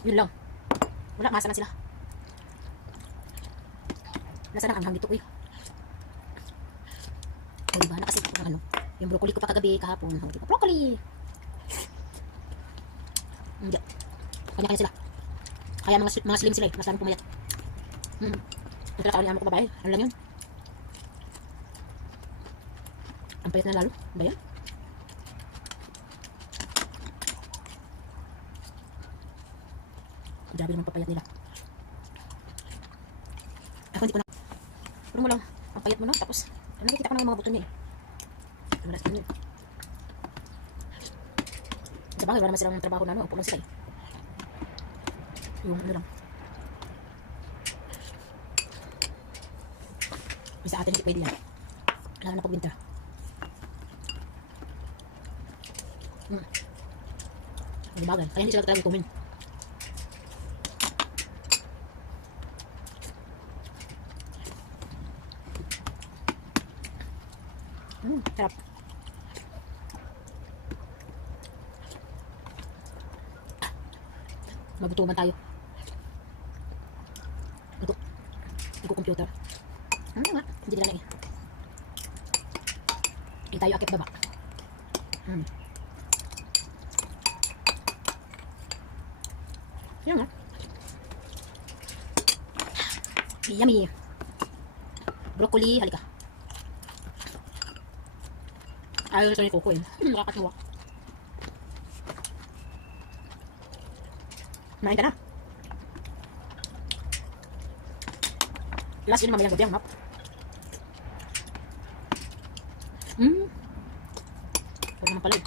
Yun lang. Wala, masa lang sila. Nasa nang anghang dito ko eh. O diba, nakasip ako ng ano. Yung broccoli ko pa kagabi, kahapon. O diba, broccoli! Hindi. Kanya-kanya sila. Kaya mga slim sila eh. Mas lamang pumayat. Ito na kauli mo ko babae. Ano lang yun? Ang payat na lalo. Ano ba yan? Grabe naman papayat nila. Ako hindi ko na. Pero mo lang. Ang payat mo no. Tapos, nakikita ko na yung mga buto niya eh. Malas din yun. Sa bagay, wala naman silang trabaho na ano. Upo lang sila eh. Yung ano lang. Sa atin hindi pwede yan. Lalo na pag winter. Ang bagay. Kaya hindi sila talaga kumin. Sarap. Magutuman tayo. Ito computer. Ano nga? Hindi nila na eh. Hindi tayo akit baba. Yan nga. Yummy. Broccoli, halika. Ayaw sa ni Coco eh. Nakakatuwa. Kumain ka na. Last yun mamayang gabi ang map. Huwag naman pala eh.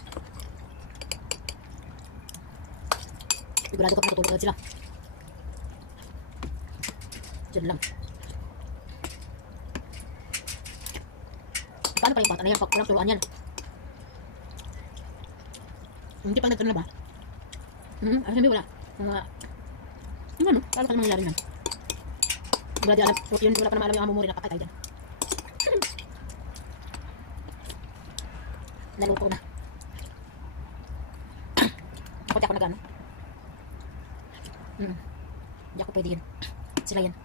Sigurado ka pa natutulog agad sila. Diyan lang. Paano pa yung bata na yan? Walang turuan yan. Hindi pa nagtanong na ba? Ay sabi wala. Yung ano? Paano ka naman nangyari yan? Wala di alam. Yun, wala pa naman alam yung amo mo rin. Nakapatay tayo dyan. Naluto na. Ako di ako nag-ano. Hindi ako pwede yan. Sila yan.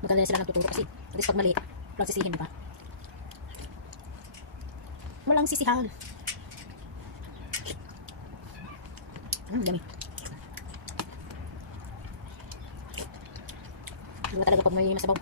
Maganda sila nagtuturo kasi. At least pag mali, walang sisihin ba? Walang sisihan. Dami. Diba talaga pag may masabaw?